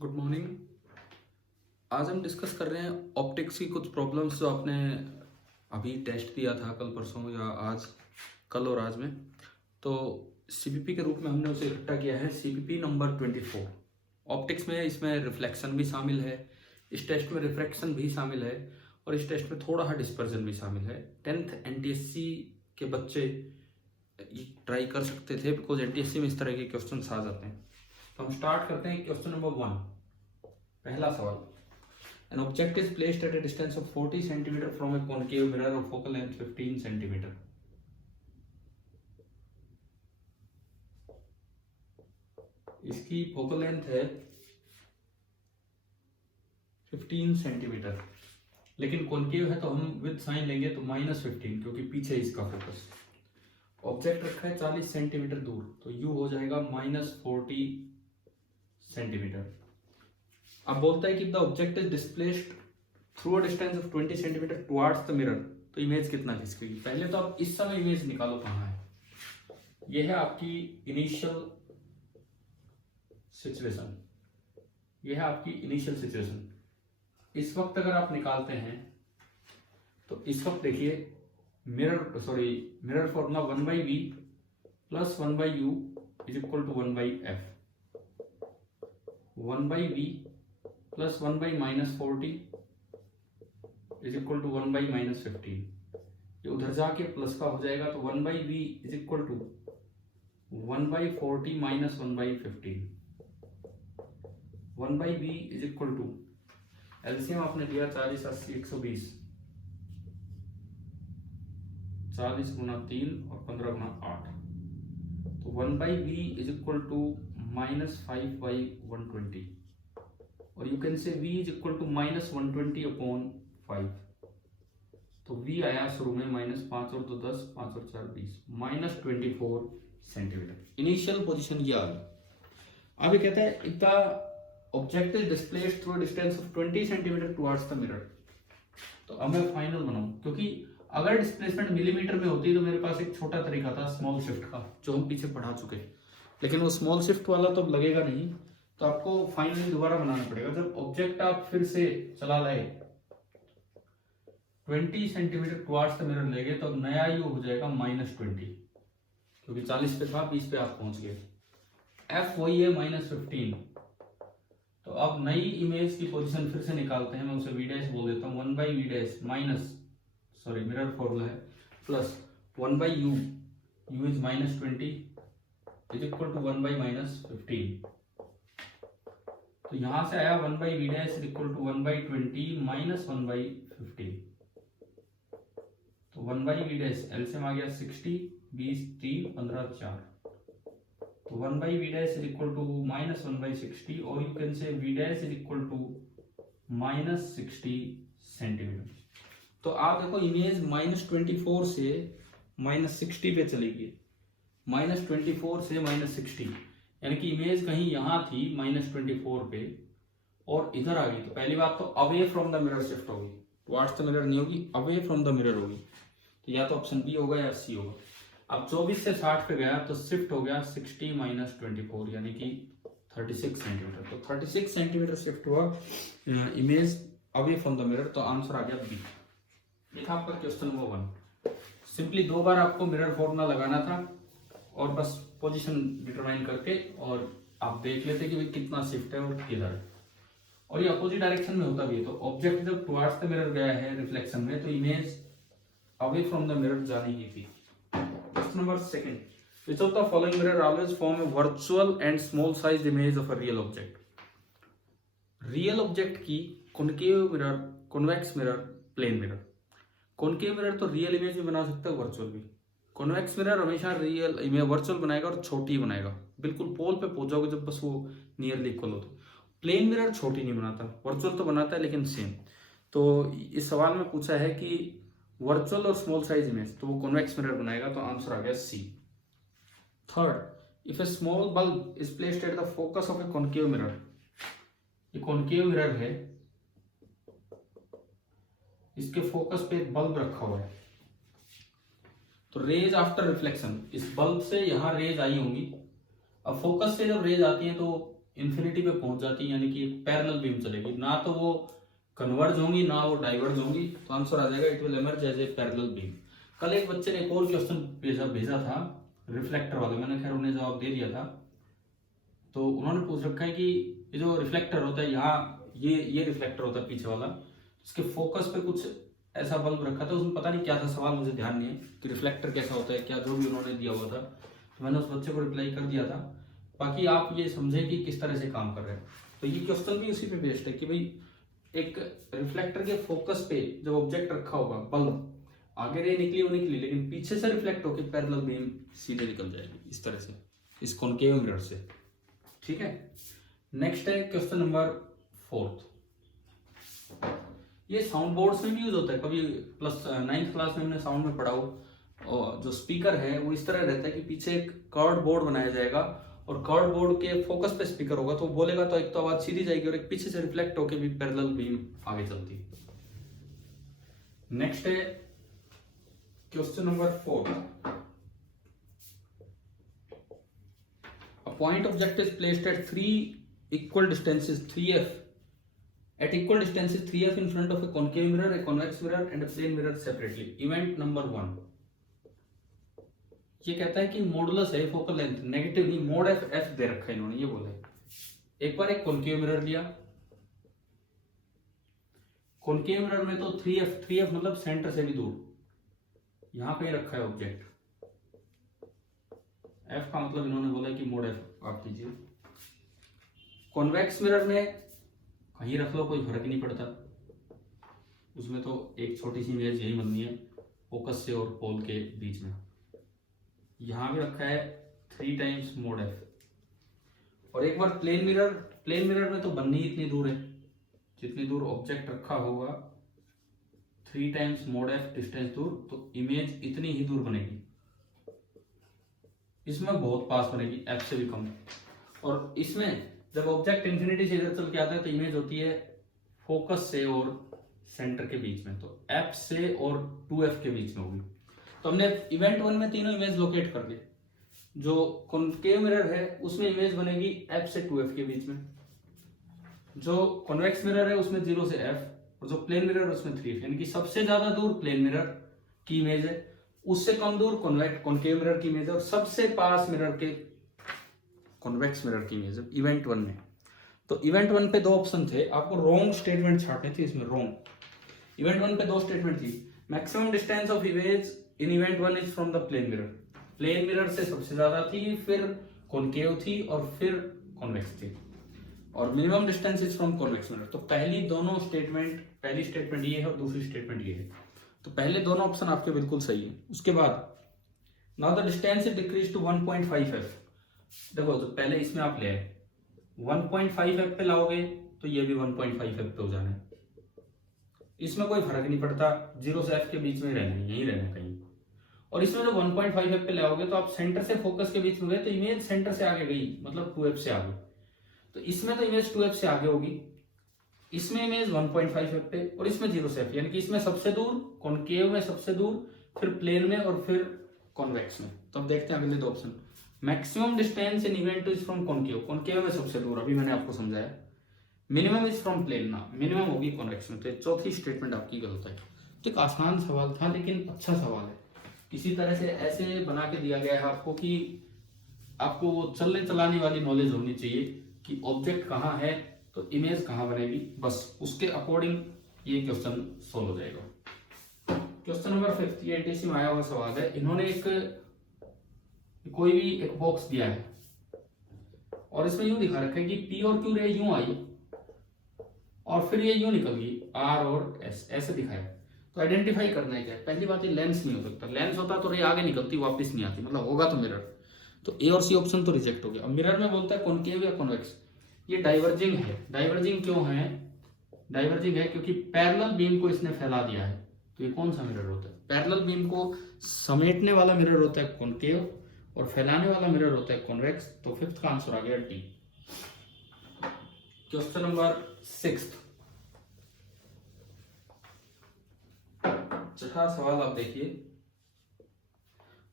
Good morning. आज हम discuss कर रहे हैं ऑप्टिक्स की कुछ प्रॉब्लम्स जो आपने अभी टेस्ट दिया था कल परसों या आज, कल और आज में। तो सीपीपी के रूप में हमने उसे इकट्ठा किया है, सीपीपी नंबर 24। ऑप्टिक्स में इसमें रिफ्लेक्शन भी शामिल है, इस टेस्ट में रिफ्रैक्शन भी शामिल है और इस टेस्ट में थोड़ा सा डिस्पर्जन भी शामिल है। 10th एनटीएससी के बच्चे ट्राई कर सकते थे बिकॉज एनटीएससी में इस तरह के क्वेश्चन आ जाते हैं। तो हम स्टार्ट करते हैं क्वेश्चन नंबर 1। पहला सवाल, an object is placed at a distance of 40 centimeter from a concave mirror of focal length 15 centimeter. इसकी फोकल लेंथ है 15 सेंटीमीटर, लेकिन कॉन्केव है तो हम विद साइन लेंगे तो -15 क्योंकि पीछे इसका फोकस। ऑब्जेक्ट रखा है 40 सेंटीमीटर दूर तो u हो जाएगा -40 सेंटीमीटर। अब बोलता है कि the object is displaced through a distance of 20 centimetre towards the mirror, तो इमेज कितना खिसकेगी। पहले तो आप इस समय इमेज निकालो कहाँ है। यह है आपकी इनिशियल सिचुएशन, यह है आपकी इनिशियल सिचुएशन। इस वक्त अगर आप निकालते हैं तो इस वक्त देखिए mirror formula 1/v plus 1/u is equal to 1/f। 1/v plus 1/-40 is equal to 1/-15। ये उधर जाके प्लस का हो जाएगा तो 1/v is equal to 1/40 minus 1/15। 1/v is equal to LCM आपने दिया 40 80 120, 40 गुना 3 और 15 गुना 8, तो 1/v इज इक्वल टू -5/120 और you can say v is equal to -120/5। तो v आया शुरू में -5 और 2 10, 5 और 4 20, -24 सेंटीमीटर। इनिशियल पोजीशन ये आ गई। अब ये कहता है if the object is displaced through a distance of 20 centimetre towards the mirror. तो अब मैं फाइनल बनाऊं, क्योंकि अगर डिस्प्लेसमेंट मिलीमीटर में होती तो मेरे पास एक छोटा तरीका था स्मॉल शिफ्ट का जो हम पीछे पढ़ा चुके, लेकिन वो स्मॉल शिफ्ट वाला तो लगेगा नहीं, तो आपको फाइनली दोबारा बनाना पड़ेगा। जब ऑब्जेक्ट आप फिर से चला लाए 20 सेंटीमीटर टुवर्ड्स द मिरर लेंगे तो नया यू हो जाएगा -20, क्योंकि 40 पे था 20 पे आप पहुंच गए। एफ वही है -15। तो अब नई इमेज की पोजीशन फिर से निकालते हैं, मैं उसे v डैश बोल देता हूँ। 1/v डैश मिरर फॉर्मूला है plus 1/u, u is -20 is equal to 1/-15। तो यहां से आया 1/v dash is equal to 1/20 minus 1/15। तो 1/v डैश एलसीएम आ गया 60, 20 3 15 4, तो 1/v dash is equal to -1/60 और you can say v dash is equal to -60 centimetre. तो आप देखो इमेज -24 से -60 पे चली गई, -24 से -60, यानी कि इमेज कहीं यहां थी -24 पे और इधर आ गई। तो पहली बात तो away from the mirror shift होगी, टुवर्ड्स द मिरर नहीं होगी, अवे फ्रॉम द मिरर होगी। तो या तो ऑप्शन बी होगा या सी होगा। अब 24 से 60 पे गया तो शिफ्ट हो गया 60 - 24 यानी कि 36 सेंटीमीटर। तो 36 सेंटीमीटर शिफ्ट हुआ image away from the mirror, तो आंसर आ गया बी। ये था आपका क्वेश्चन नंबर 1। सिंपली 2 बार आपको मिरर फॉर्मूला लगाना था और बस पोजीशन डिटरमाइन करके और आप देख लेते कि कितना शिफ्ट है और किधर है। और ये अपोजिट डायरेक्शन में होता भी है। तो ऑब्जेक्ट जब टुवर्ड्स द मिरर गया है रिफ्लेक्शन में तो image away from the mirror जानी ही थी। Question number 2, which of the following mirror always form a virtual and small sized image of a real object? Real object की concave mirror, convex mirror, plane mirror. Concave mirror तो real image भी बना सकता है, virtual भी। Convex mirror हमेशा real image virtual बनाएगा और छोटी बनाएगा, बिल्कुल पोल पे पहुंच जाओगे जब बस वो नियरली इक्वल हो। तो प्लेन मिरर छोटी नहीं बनाता, वर्चुअल तो बनाता है लेकिन सेम। तो इस सवाल में पूछा है कि वर्चुअल और स्मॉल साइज इमेज, तो वो कॉन्वेक्स मिरर बनाएगा, तो आंसर आ गया C. Third, if a small bulb is placed at the focus of a concave mirror. ये कॉनकेव मिरर है, इसके फोकस पे एक बल्ब रखा हुआ है, तो रेज आफ्टर रिफ्लेक्शन इस बल्ब से यहां रेज आई होंगी। अब फोकस से जब रेज आती है तो इन्फिनिटी पे पहुंच जाती है, यानी कि एक पैरेलल बीम चलेगी, ना तो वो कन्वर्ज होंगी ना वो डाइवर्ज होंगी, तो आंसर आ जाएगा it will emerge as a parallel beam. कल एक बच्चे ने एक और क्वेश्चन भेजा था रिफ्लेक्टर वाला, मैंने खैर उन्हें जवाब दे दिया था। तो उन्होंने पूछ रखा है कि ये जो रिफ्लेक्टर होता है, यहाँ ये रिफ्लेक्टर होता है पीछे वाला, इसके फोकस पे कुछ ऐसा बल्ब रखा था, उसमें पता नहीं क्या था सवाल, मुझे ध्यान नहीं है कि रिफ्लेक्टर कैसा होता है क्या, जो भी उन्होंने दिया हुआ था, तो मैंने उस बच्चे को रिप्लाई कर दिया था। बाकी आप ये समझे कि किस तरह से काम कर रहे हैं। तो ये क्वेश्चन भी उसी पे बेस्ड है कि भाई एक रिफ्लेक्टर के फोकस पे जब ऑब्जेक्ट रखा होगा, बल्ब आगे रे निकली वो निकली, लेकिन पीछे से रिफ्लेक्ट होकर पैरेलल बीम सीधे निकल जाएगी इस तरह से, इस कॉनकेव मिरर से। ठीक है, नेक्स्ट है क्वेश्चन नंबर 4। ये साउंड बोर्ड्स में भी यूज होता है, कभी प्लस 9th क्लास में हमने साउंड में पढ़ा हो, और जो स्पीकर है वो इस तरह रहता है कि पीछे एक कर्ड बोर्ड बनाया जाएगा और कर्ड बोर्ड के फोकस पे स्पीकर होगा, तो बोलेगा तो एक तो आवाज सीधी जाएगी और एक पीछे से रिफ्लेक्ट होकर भी पैरेलल बीम आगे चलती है। नेक्स्ट है question number 4। A point object is placed at 3 equal distances 3f at equal distances 3f in front of a concave mirror, a convex mirror and a plane mirror separately. Event number 1, ये कहता है कि modulus है focal length negative नहीं, mode F दे रखा है इन्होंने, ये बोले एक बार एक कॉनकेव मिरर लिया, कॉनकेव मिरर में तो 3f मतलब सेंटर से भी दूर, यहां पे रखा है ऑब्जेक्ट, f का मतलब इन्होंने बोला कि मोड एफ आप कीजिए। कॉन्वेक्स मिरर में कहीं रख लो कोई फर्क नहीं पड़ता, उसमें तो एक छोटी सी इमेज यही बननी है फोकस से और पोल के बीच में, यहां भी रखा है 3 टाइम्स मोड एफ। और एक बार प्लेन मिरर में तो बननी इतनी दूर है, जितनी दूर ऑब्जेक्ट रखा होगा 3 टाइम्स मोड एफ डिस्टेंस दूर, तो इमेज इतनी ही दूर बनेगी, इसमें बहुत पास बनेगी, एफ से भी कम। और इसमें जब ऑब्जेक्ट इंफिनिटी से इधर चल के आता है तो इमेज होती है फोकस से और सेंटर के बीच में, तो एफ से और 2f के बीच में होगी। तो हमने इवेंट 1 में तीनों इमेज लोकेट कर दी, जो कॉनकेव मिरर है उसमें इमेज बनेगी f से 2f के बीच में, जो कॉन्वेक्स मिरर है उसमें 0 से f, और जो प्लेन मिरर है उसमें 3f, यानी कि सबसे ज्यादा दूर प्लेन मिरर की इमेज है, उससे कम दूर कॉनकेव मिरर की इमेज है, और सबसे पास मिरर के कॉन्वेक्स मिरर की इमेज है इवेंट 1 में। तो इवेंट 1 पे 2 ऑप्शन थे, आपको रॉन्ग स्टेटमेंट छाटने थे इसमें, रॉन्ग। इवेंट 1 पे 2 स्टेटमेंट थी, maximum distance of image in event 1 is from the plane mirror, plane mirror से सबसे ज्यादा थी, फिर कॉनकेव थी और फिर कॉन्वेक्स थी, और minimum distance is from convex mirror. तो पहली स्टेटमेंट ये है और दूसरी स्टेटमेंट ये है, तो पहले दोनों ऑप्शन आपके बिल्कुल सही है। उसके बाद now the distance is decrease to 1.5f, देखो तो पहले इसमें आप ले आए 1.5f पे लाओगे तो ये भी 1.5f पे हो जाना है, इसमें कोई फर्क नहीं पड़ता, 0 से f के बीच में रहना है, यही रहना कहीं। और इसमें जब 1.5f पे लाओगे तो आप सेंटर से फोकस के बीच में गए तो इमेज सेंटर से आगे गई, मतलब 2f से आगे, तो इसमें तो इमेज 2f से आगे होगी, इसमें इमेज 1.5f पे और इसमें 0 से f, यानी कि इसमें सबसे दूर कॉनकेव में सबसे दूर, फिर प्लेन में और फिर कॉन्वेक्स में। तो अब देखते हैं अगले 2 option. Maximum distance in event is from concave में सबसे दूर, अभी मैंने आपको समझाया। मिनिमम इज फ्रॉम प्लेन, ना मिनिमम होगी कॉन्वेक्स में, तो चौथी स्टेटमेंट आपकी गलत है। तो एक आसान सवाल था लेकिन अच्छा सवाल है, किसी तरह से ऐसे बना के दिया गया है आपको कि आपको वो चलने चलाने वाली नॉलेज होनी चाहिए कि ऑब्जेक्ट कहाँ है तो इमेज कहाँ बनेगी, बस उसके अकॉर्डिंग ये क्वेश्चन सोल्व हो जाएगा। क्वेश्चन नंबर 5, ये एनटीसी में आया हुआ सवाल है। इन्होंने कोई भी एक बॉक्स दिया है और इसमें यूं दिखा रखा है कि P और Q रे यूं आई और फिर ये यूं निकल गई R और S, ऐसे दिखाया। तो आइडेंटिफाई करना है क्या, पहली बात ये लेंस नहीं हो सकता, लेंस होता तो रे आगे निकलती वापस नहीं आती, मतलब होगा तो मिरर, तो A और C ऑप्शन तो रिजेक्ट हो गया। अब मिरर में बोलता है कॉनकेव या कॉन्वेक्स, ये डाइवर्जिंग है। डाइवर्जिंग क्यों है, डाइवर्जिंग है क्योंकि पैरेलल बीम को इसने फैला दिया है। तो ये कौन सा मिरर होता है, पैरेलल बीम को समेटने वाला मिरर होता है कॉनकेव और फैलाने वाला मिरर होता है कॉन्वेक्स। तो 5th का आंसर आ गया डी। क्वेश्चन नंबर 6, छठा सवाल आप देखिए।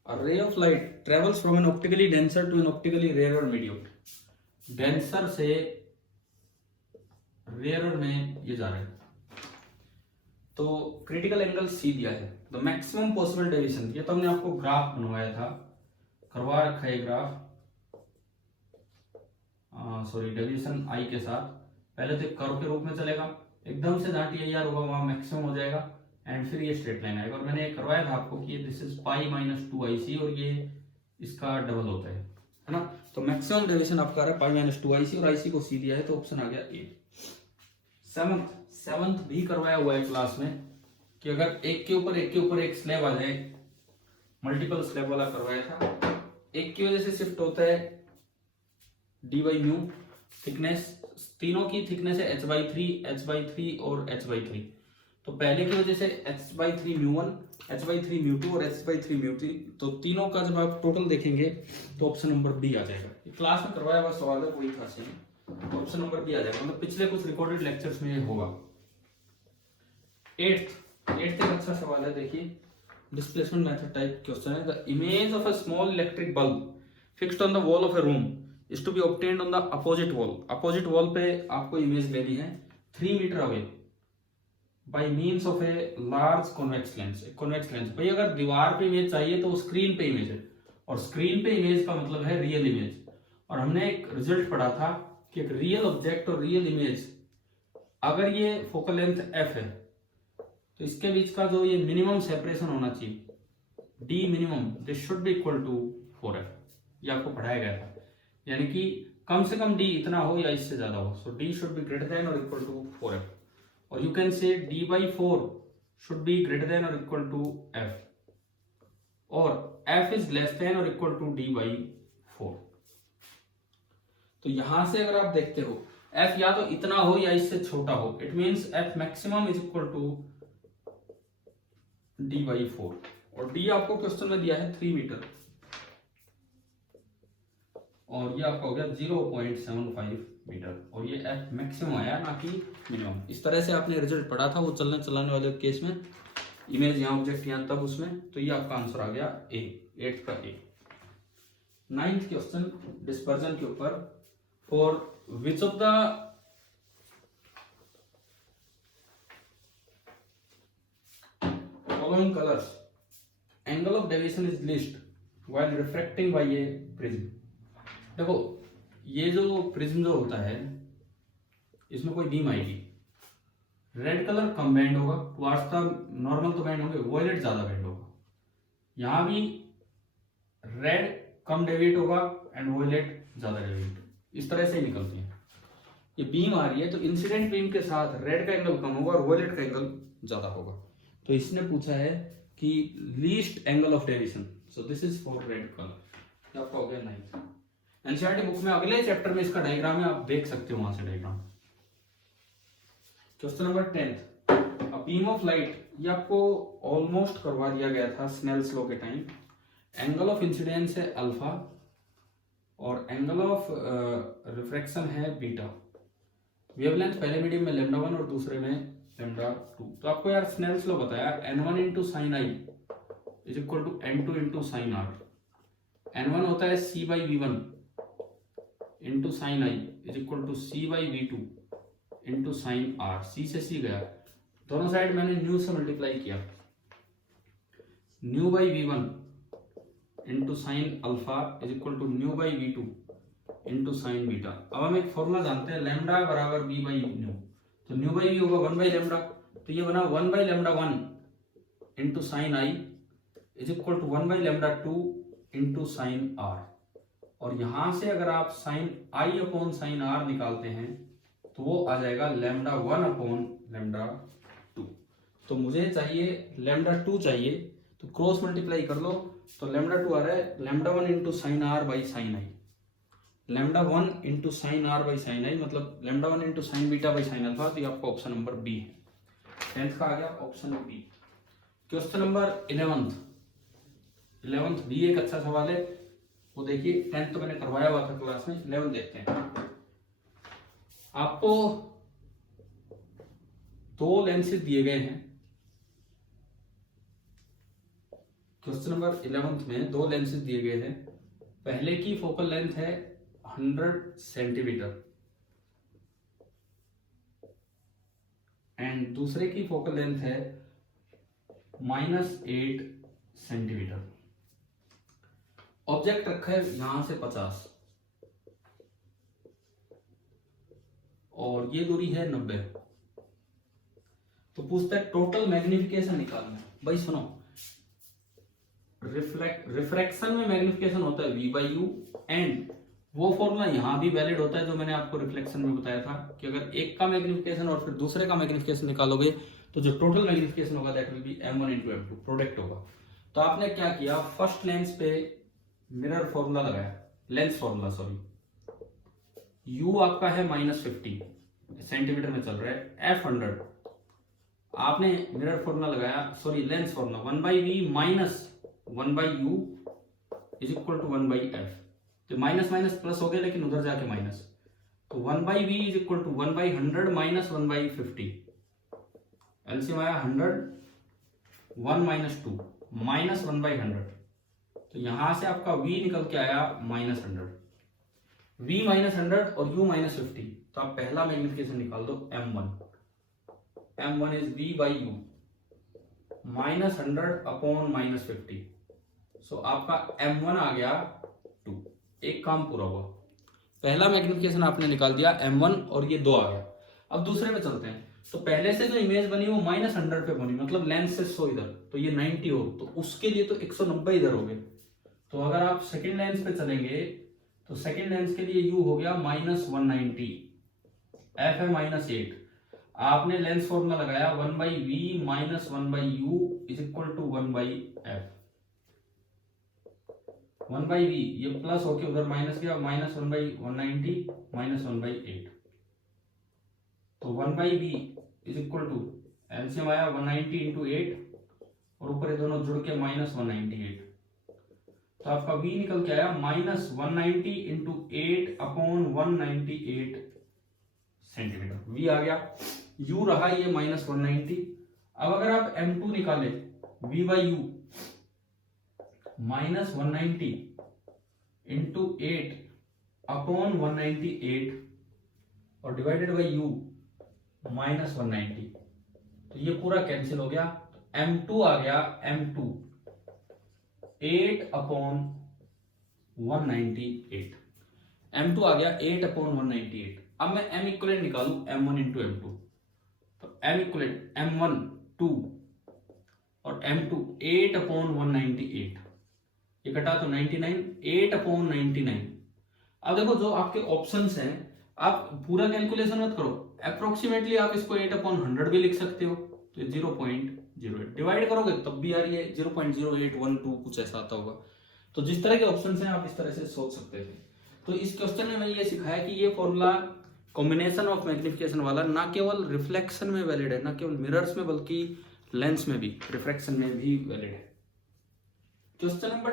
A ray of light travels from an optically denser to an optically rarer medium. Denser से रेयरर में ये जा रहा है। तो क्रिटिकल एंगल सी दिया है, द मैक्सिमम पॉसिबल डेविएशन, ये तो हमने आपको ग्राफ बनवाया था, करवा रखा है ग्राफ, सॉरी डेविएशन आई के साथ। पहले तो कर्व के रूप में चलेगा, एकदम से जहाँ TIR होगा वहां मैक्सिमम हो जाएगा, एंड फिर ये स्ट्रेट लाइन आएगा। और मैंने करवाया था आपको कि this is pi minus 2IC और ये इसका डबल होता है ना। तो मैक्सिमम डेविएशन आपका आ रहा है पाई माइनस 2IC और IC को सी दिया है, तो ऑप्शन आ गया ए। सेवंथ भी करवाया हुआ है क्लास में कि अगर एक के ऊपर एक स्लैब आ जाए, मल्टीपल स्लैब वाला करवाया था, एक की वजह से शिफ्ट होता है d/μ थिकनेस, तीनों की थिकनेस है h/3, h/3 और h/3। तो पहले की वजह से h/3μ1, h/3μ2 और h/3μ3, तो तीनों का जब आप टोटल देखेंगे तो ऑप्शन नंबर बी आ जाएगा। क्लास में करवाया हुआ सवाल है, कोई खास नहीं, ऑप्शन नंबर बी आ जाएगा, मतलब पिछले कुछ रिकॉर्डेड लेक्चर्स में ये होगा। एट्थ एक अच्छा सवाल है, देखिए डिस्प्लेसमेंट मेथड टाइप क्वेश्चन है। The image of a small electric bulb fixed on the wall of a room is to be obtained on the opposite wall. Opposite wall पे आपको इमेज लेनी है 3 metre away by means of a large convex lens. Convex lens भाई, अगर दीवार पे image चाहिए तो स्क्रीन पे इमेज है, और स्क्रीन पे इमेज का मतलब है रियल इमेज। और हमने एक रिजल्ट पढ़ा था कि एक रियल ऑब्जेक्ट और रियल इमेज, अगर ये फोकल लेंथ f है तो इसके बीच का जो ये मिनिमम सेपरेशन होना चाहिए d minimum, this should be equal to 4f। ये आपको पढ़ाया गया था, यानी कि कम से कम d इतना हो या इससे ज्यादा हो। सो d should be greater than और इक्वल टू 4f, और यू कैन से d/4 should be greater than और इक्वल टू f, और f इज लेस देन और इक्वल टू d/4। तो यहां से अगर आप देखते हो f या तो इतना हो या इससे छोटा हो, it means f maximum is equal to d/4, और d आपको क्वेश्चन में दिया है 3 मीटर, और ये आपका हो गया 0.75 मीटर, और ये f मैक्सिमम आया ना कि मिनिमम। इस तरह से आपने रिजल्ट पढ़ा था वो चलने चलाने वाले केस में, इमेज यहाँ ऑब्जेक्ट यहाँ तब उसमें, तो ये आपका आंसर आ गया ए, 8 का ए। 9th क्वेश्चन डिस्पर्जन के ऊपर, for which of the following colors angle of deviation is least while refracting by a prism। देखो ये जो प्रिज्म जो होता है इसमें कोई बीम आएगी, रेड कलर कम बैंड होगा टुवर्ड्स द नॉर्मल, तो बैंड होंगे, वॉयलेट ज्यादा बैंड होगा। यहां भी रेड कम डेविएट होगा एंड वॉयलेट ज्यादा डेविएट, इस तरह से ही निकलती है। ये बीम आ रही है तो इंसिडेंट बीम के साथ रेड का एंगल कम होगा और वॉयलेट का एंगल ज्यादा होगा। तो इसने पूछा है कि least angle of deviation, so this is for red colour. आपका हो गया 9th। एनसीईआरटी बुक में अगले चैप्टर में इसका डायग्राम है, आप देख सकते हो वहां से diagram. Question number 10, a beam of light, ये आपको ऑलमोस्ट करवा दिया गया था स्नेल्स लॉ के टाइम। एंगल ऑफ इंसिडेंस है अल्फा और एंगल ऑफ रिफ्रैक्शन है बीटा। वेवलेंथ पहले मीडियम में λ1 और दूसरे में λ2। तो आपको यार स्नेल्स लॉ बताया, n1 into sine i is equal to n2 into sine r. n1 होता है c/v1 into sine i is equal to c/v2 into sine r. c से c गया, दोनों साइड मैंने न्यू से मल्टीप्लाई किया, ν/v1 into sine alpha is equal to ν/v2 into sine beta. अब हम एक फॉर्मूला जानते हैं, लैम्डा बराबर b/ν, तो ν/v होगा 1/λ, तो ये बना 1/λ1 into sine i is equal to 1/λ2 into sine r. और यहां से अगर आप sine i upon sine r निकालते हैं तो वो आ जाएगा λ1 अपॉन λ2। तो मुझे चाहिए λ2 चाहिए, तो क्रॉस मल्टीप्लाई कर लो, तो λ2 आ रहा है λ1 into sine r by sine i, λ1 into sine r by sine i मतलब λ1 into sine beta by sine alpha. तो ये आपका ऑप्शन नंबर बी है, 10th का आ गया option B. Question number 11th भी एक अच्छा सवाल है, वो देखिए 10th तो मैंने करवाया हुआ था क्लास में, 11 देखते हैं। आपको 2 लेंसेज दिए गए हैं, क्वेश्चन नंबर 11th में 2 लेंसेज दिए गए हैं। पहले की फोकल लेंथ है 100 सेंटीमीटर एंड दूसरे की फोकल लेंथ है -8 सेंटीमीटर। ऑब्जेक्ट रखा है यहां से 50 और ये दूरी है 90। तो पूछता है टोटल मैग्निफिकेशन निकालना। भाई सुनो, रिफ्रैक्शन में मैग्निफिकेशन होता है v/u एंड वो फॉर्मूला यहां भी वैलिड होता है जो मैंने आपको रिफ्लेक्शन में बताया था कि अगर एक का मैग्निफिकेशन और फिर दूसरे का मैग्निफिकेशन निकालोगे तो जो टोटल मैग्निफिकेशन होगा that will be m1 × m2 product होगा। तो आपने क्या किया, फर्स्ट लेंस पे मिरर फॉर्मूला लगाया, लेंस फॉर्मूला सॉरी, u आपका है -50 सेंटीमीटर में चल रहा है, f 100, आपने मिरर फॉर्मूला लगाया sorry lens formula 1/v - 1/u = 1/f। तो माइनस माइनस प्लस हो गया लेकिन उधर जाके माइनस, तो 1/v = 1/100 - 1/50। एलसीएम आया 100, 1 - 2 -1/100। तो यहां से आपका v निकल के आया -100, v - 100 और u - 50। तो आप पहला मैग्निफिकेशन निकाल दो m1 इज v/u -100/-50। सो आपका m1 आ गया 2। एक काम पूरा हुआ, पहला मैग्निफिकेशन आपने निकाल दिया m1 और ये 2 आ गया। अब दूसरे पे चलते हैं। तो पहले से जो इमेज बनी वो -100 पे बनी, मतलब लेंस से 100 इधर, तो ये 90 हो, तो उसके लिए तो 190 इधर हो गए। तो अगर आप सेकंड लेंस पे चलेंगे तो सेकंड लेंस के लिए u हो गया -190, f है -8। आपने लेंस फॉर्मूला लगाया 1/v - 1/u = 1/f। 1/v ये प्लस होके उधर माइनस गया, -1/190 - 1/8। तो 1/v = एलसीएम आया 190 × 8 और ऊपर ये दोनों जुड़ के -198। तो आपका v निकल के आया -190 × 8/198 सेंटीमीटर। v आ गया, u रहा ये -190। अब अगर आप m2 निकाले v/u -190 × 8/198 और डिवाइडेड बाई u -190, तो ये पूरा कैंसिल हो गया। m2 आ गया, m2 8/198, m2 आ गया 8/198। अब मैं m इक्वलेंट निकालू m1 × m2, तो m इक्वलेंट m1 2 और m2 8/198, ये कटा तो 99, 8/99। अब देखो जो आपके ऑप्शंस हैं, आप पूरा कैलकुलेशन मत करो, अप्रोक्सीमेटली आप इसको 8/100 भी लिख सकते हो, तो 0.08 डिवाइड करोगे तब भी आ रही है 0.0812 कुछ ऐसा आता होगा। तो जिस तरह के ऑप्शंस हैं आप इस तरह से सोच सकते थे। तो इस क्वेश्चन में मैंने ये सिखाया कि ये फॉर्मूला कॉम्बिनेशन ऑफ मैग्निफिकेशन वाला ना केवल रिफ्लेक्शन में वैलिड है, ना केवल मिरर्स में बल्कि लेंस में भी, रिफ्रैक्शन में भी वैलिड है। क्वेश्चन नंबर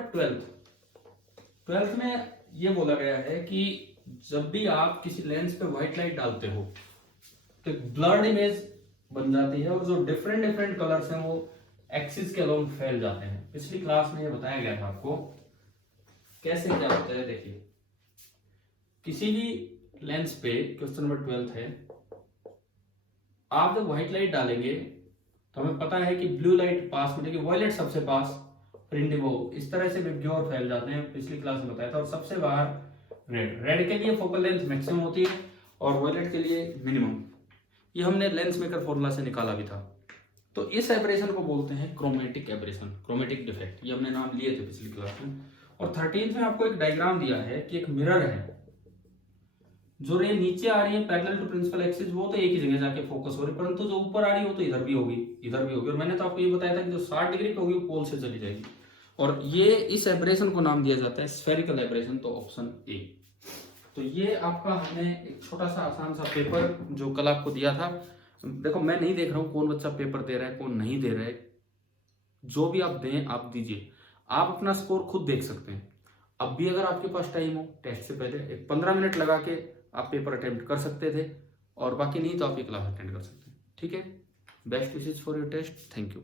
12 में ये बोला गया है कि जब भी आप किसी लेंस पे व्हाइट लाइट डालते हो तो ब्लर्ड इमेज बन जाती है और जो डिफरेंट डिफरेंट कलर्स हैं वो एक्सिस के अलोंग फैल जाते हैं। पिछली क्लास में ये बताया गया था आपको कैसे क्या होता है। देखिए, किसी भी लेंस पे, क्वेश्चन नंबर 12 है, आप जब व्हाइट लाइट डालेंगे तो हमें पता है कि ब्लू लाइट पास में, देखिए वॉयलेट सबसे पास, इंडिगो, इस तरह से विब्ग्योर फैल जाते हैं, पिछली क्लास में बताया था। और सबसे बाहर रेड के लिए फोकल लेंथ मैक्सिमम होती है और वॉयलेट के लिए मिनिमम। ये हमने लेंस मेकर फॉर्मूला से निकाला भी था। तो इस एब्रेशन को बोलते हैं क्रोमेटिक एब्रेशन, क्रोमेटिक डिफेक्ट, ये हमने नाम लिए थे पिछली क्लास में। और 13th में आपको एक डायग्राम दिया है कि एक मिरर है, जो रे नीचे आ रही है पैरेलल टू प्रिंसिपल एक्सिस, वो तो एक ही जगह जाके फोकस हो रही है, परंतु जो ऊपर आ रही है वो तो इधर भी होगी, इधर भी होगी। और मैंने तो आपको ये बताया था कि जो 60 डिग्री पे होगी वो पोल से चली जाएगी। और ये इस एब्रेशन को नाम दिया जाता है स्फेरिकल एब्रेशन, तो ऑप्शन ए। तो ये आपका हमने एक छोटा सा आसान सा पेपर जो कल आपको दिया था। देखो मैं नहीं देख रहा हूँ कौन बच्चा पेपर दे रहा है कौन नहीं दे रहा है, जो भी आप दें आप दीजिए, आप अपना स्कोर खुद देख सकते हैं। अब भी अगर आपके पास टाइम हो टेस्ट से पहले एक 15 मिनट लगा के आप पेपर अटेम्प्ट कर सकते थे, और बाकी नहीं तो आप ये क्लास अटेंड कर सकते हैं। ठीक है, best wishes for your test, thank you.